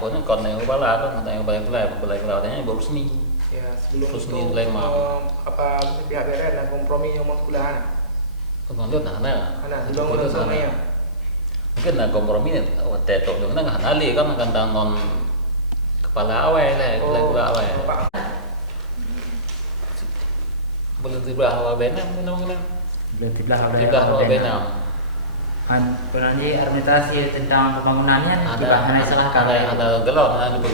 pun kon yang bala kan yang balai kelautannya baru resmi. Ya, sebelum Resmi itu Lembang. pihak BRN dan kompromi yang mau sekolah Kondoh nah. sebelum orang sama ya. Mungkin nah kompromi tetok dengan nah ali kan akan tangon kepala awal lah, kepala awal. Belum tiba awal benam mana. Belum tiba awal benam. Kan penanji argumentasi tentang pembangunannya hanya diserahkan. Ada gelon ada bu.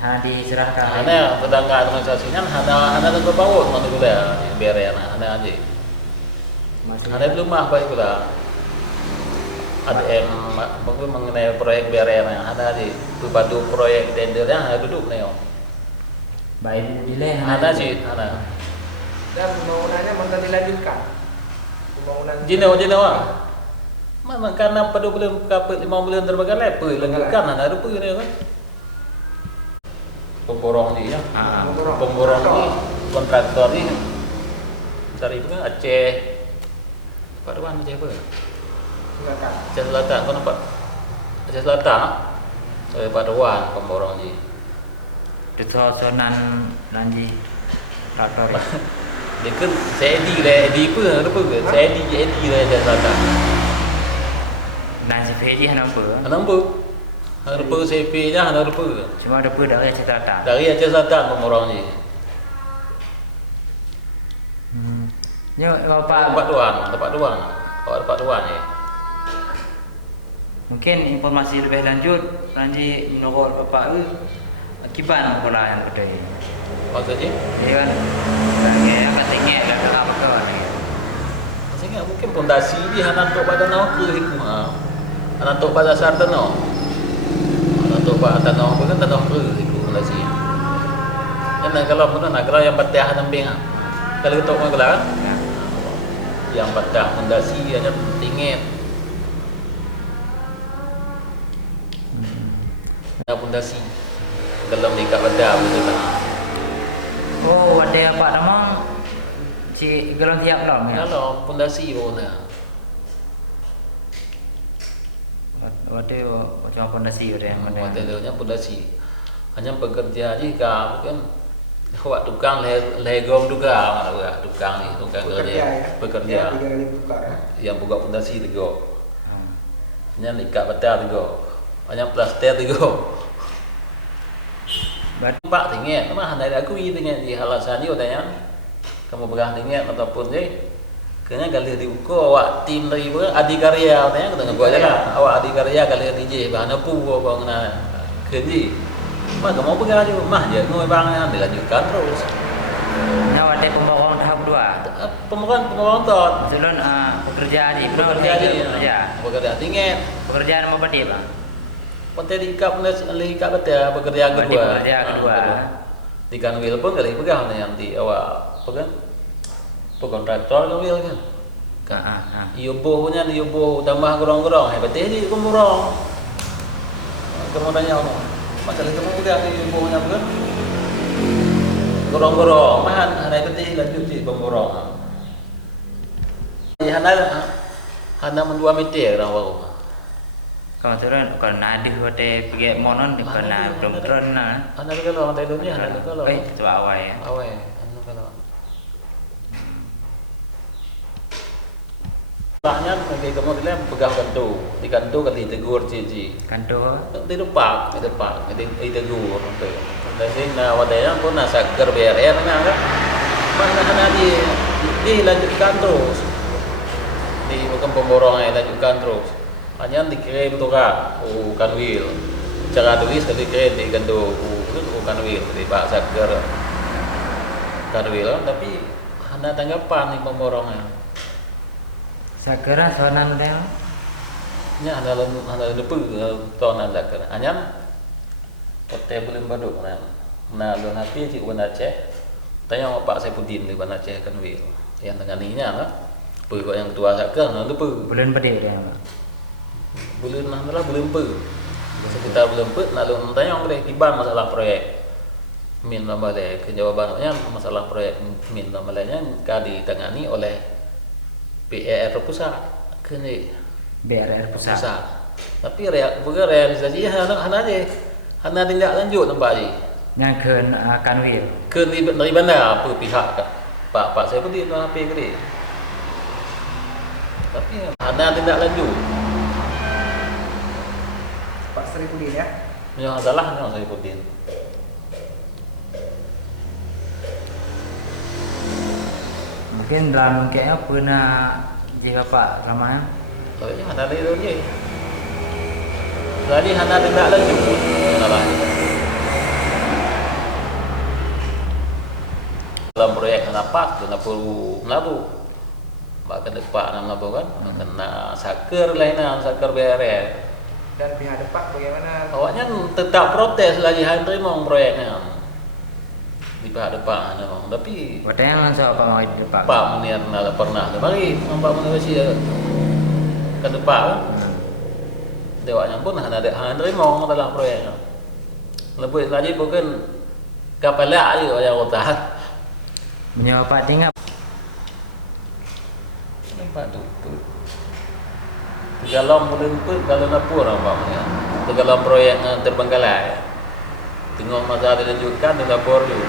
Hanya diserahkan. Ada tetangga administrasinya ada terbaut mana gula BRN ada aja. Ada belum mah baik pula. Ada yang mengenai proyek BRN ada di padu proyek tendernya ada duduk nih. Baik nilai ada sih ada. Dan pembangunannya mantan dilanjutkan. Pembangunan. Jino mana karena pada bulan kapit 5 bulan terbagai lepas lanjutkan ada apa ini kan? Pemborong ni ya. Pemborong ni kontraktor ni dari itu kan Aceh. Paduan Aceh apa? Aceh Selatan kan apa? Aceh Selatan. Paduan pemborong ni. Sosonan lanji traktor. Dia kan CD lah, CD apa? Apa ke? CD lah Aceh Selatan. Dan CPD nampak. Nampak. Harpa CP-nya ada harpa. Cuma ada apa dari Aceh Selatan. Dari Aceh Selatan pemborong ni. Ni Bapak tempat duan. Kalau tempat duan ni. Mungkin informasi lebih lanjut lanji menurut Bapak akibat pula yang kedai. Maksudnya? Dia kan saya akan tinggi dan apa kau ni. Maksudnya mungkin pondasi dia hanya untuk pada nak ke hikmah. Hanya untuk pada sartan no. Hanya untuk pada tanah bukan tanah ke itu pondasi. Dan kalau mana nak kalau yang batah nambing. Kalau ketuk mana kan? Yang batah pondasi hanya tinggi. Pondasi. Kalau mereka batah betul tak? Oh, ada apa nama? Si gelon tiap lom ya. Kalau pondasi boleh. Ada macam pondasi ada yang mana? Ada pondasi. Hanya bekerja jika mungkin awak tukang legong juga mana tukang ni tukang bekerja. Yang buka pondasi juga. Hanya ikat betul juga. Hanya plaster juga. Pak tinggi, mah hendak aku ini tinggi di halasan dia tanya, kamu berah tinggi ataupun je, kena kali diukur awak tim dari apa adikarya tanya, kita ngaku aja lah, awak adikarya kali DJ, bahan apa apa kena kerja, mah kamu berah juga, mah je, ngoi bang dilanjutkan terus. Nah, ada pemborong tahap 2. Pemborong tot. Sebelum pekerjaan ni, bekerja tinggi. Pekerjaan apa dia bang? Penting diikat betul pekerjaan kedua. Di kanwil pun kali pegang yang di awak pegang kontraktor kanwil kan. Iyo bohnya iyo boh tambah gorong-gorong. Betul di pemborong. Kamu tanya apa? Masalah kamu pegang iyo bohnya pegang. Gorong-gorong. Mahan ada betul lanjut di pemborong. Hana mendua meter orang baru. Kalau turun, kalau nadih pada pergi monon, kalau belum turun na. Anda kalau orang Thailand ni, anda kalau. Itu awal ya. Awal, anda kalau. Banyak bagi kamu dia pegang kantu, di kantu kali tegur cici. Kantu. Di depan, di tegur. Dan ini wadahnya pun nasa kerber kan. Mana di lanjutkan terus. Di bukan pemborong lanjutkan terus. Hanya dikirim tu kanwil. Cara tulis kali kirim di kantu kanwil di bahasa kanwil tapi hanya tanggapan di pemborongnya. Saya kira soalan dia. Nya ada depu tahun ada kan. Hanya hotel belum baduk nah lu hati cik Bandar Aceh. Tanya Pak Saipudin di Bandar Aceh kanwil. Yang tenganinya lah. Kok yang tua sakar nah depu. Bulan pedih dia. Bulan adalah bulan per. Sekitar bulan per nak lu tanya boleh tiban masalah proyek. Min Lambalai kejawabannya masalah proyek Min Lambalainya ditangani oleh BRR pusat. Kini BRR pusat. Tapi realisasinya hana tindak lanjut nampak ni. Yang ke Kanwil. Dari mana apa pihak Pak Saifuddin tu apa ke dia. Tapi hana tindak lanjut. Pak Saifuddin ya. Yang salah Pak Saifuddin. Mungkin dalam kayaknya pernah jika Pak Raman. Soalnya hana dia je. Jadi hana tindak lanjut. Salah. Dalam proyek apa tu nak perlu bahkan depan nama kan kena saker lain saker BRL Dan pihak depan bagaimana? awaknya tetap protes lagi hari terima proyeknya di pihak depan tapi Katanya langsung Pak mau di depan. Pak Munir nak pernah mari Pak Munir ke depan dewanya pun ada hari terima dalam proyeknya lebih lagi bukan kapal lagi yang kota Menyewa Pak tinggal. Nampak tu. Tegalam mula pun kalau nak pun nampak punya. Tegalam proyek Terbengkalai. Tengok masa ada lanjutkan dia lapor dulu.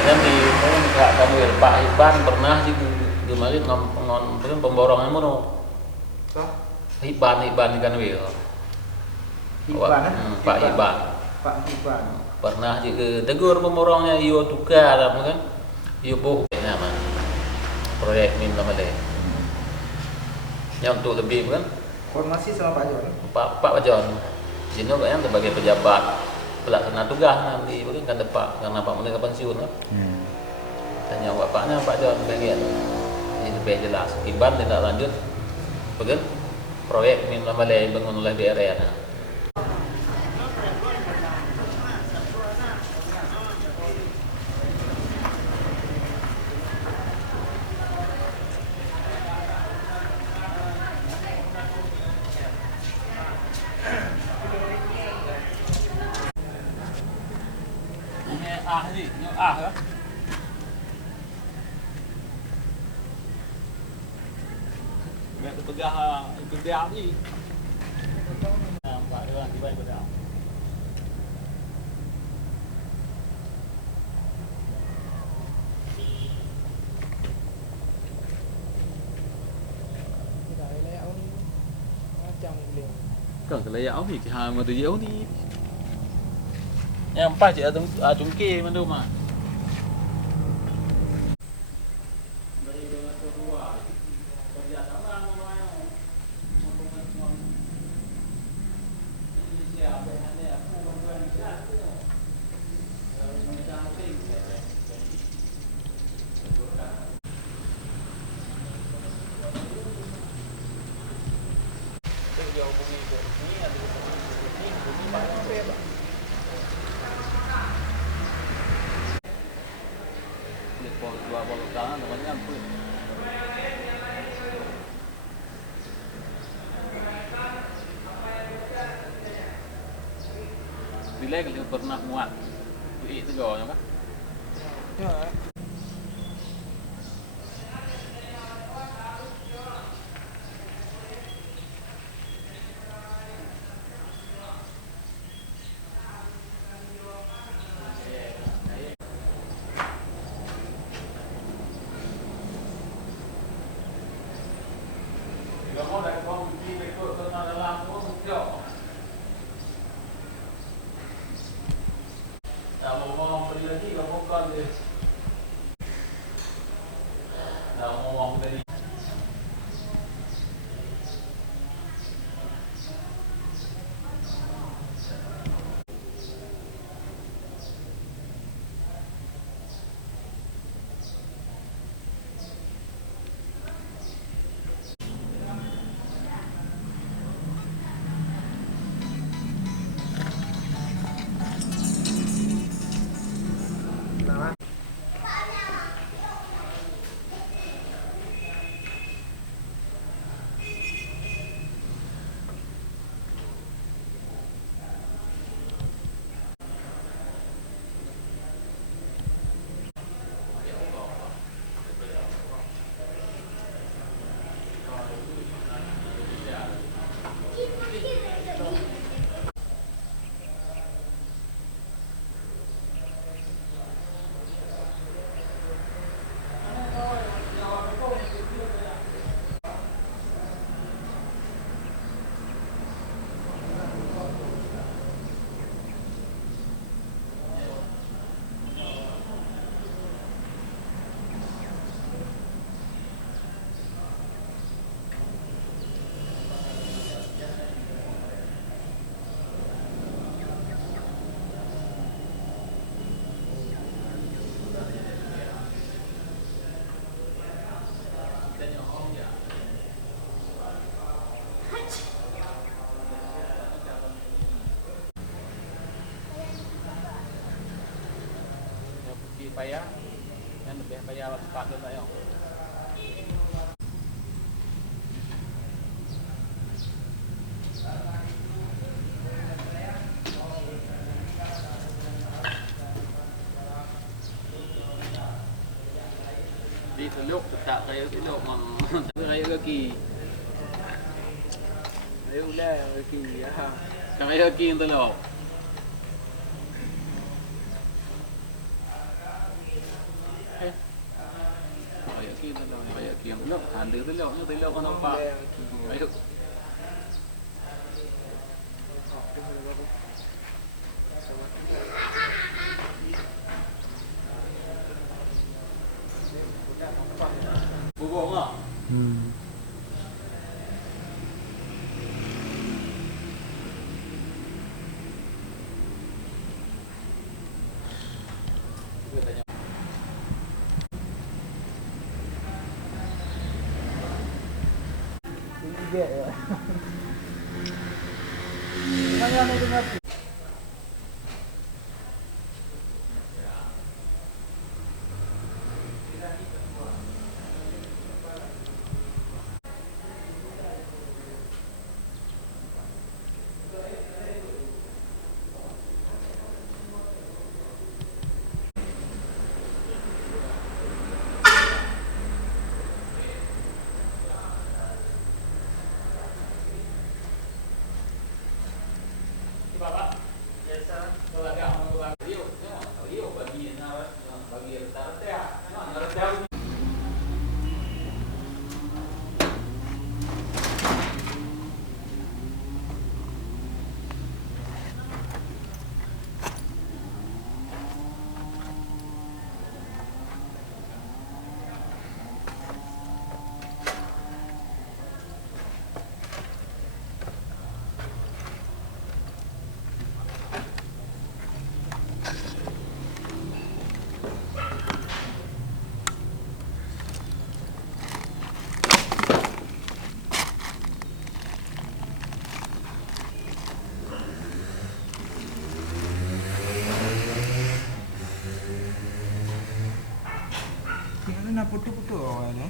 Kadang di pihak Kanwil Pak Iban pernah juga kemarin ngon pemborongan mono. So, Iban di Kanwil. Iban Pak Iban. Pak Iban. Pernah juga tegur pemborongnya iyo tukar apa kan. Iyo boh nama. Proyek ni nama dia. Yang untuk lebih kan Formasi sama Pak Jon. Pak John. Sini kan sebagai pejabat pelaksana tugas nanti mungkin kan depan karena Pak Munir pensiun kan. Tanya bapaknya Pak John bagian. Ini lebih jelas. Iban tidak lanjut. Betul? Proyek ni nama dia bangun oleh BRN. Ni, ya. Biar terpegah ikut dia ni. Nampak dia orang tiba ikut dia. Kan layak ni ke hang tu jauh ni. Yang empat je cungkir mana rumah. Dua bola tangan namanya ampun. Bila kita pernah muat duit tegaknya kan? Ya. Kamu dah kau ikut tentang dalam tu jauh. Kalau mau pergi lagi, kamu kan dia. Kalau mau pergi. lebih payah, yang lebih payah cepat tu tayo. Di teluk tak kayu teluk kayu kaki. Kayu dah kaki ya. Kayu kaki yang teluk. Kayu kaki teluk, kayu kaki yang teluk. Ada teluk kan nampak. Kayu. Bubuk tak? Tinggi dia ya. Mana yang dengar? Nak putu-putu awalnya.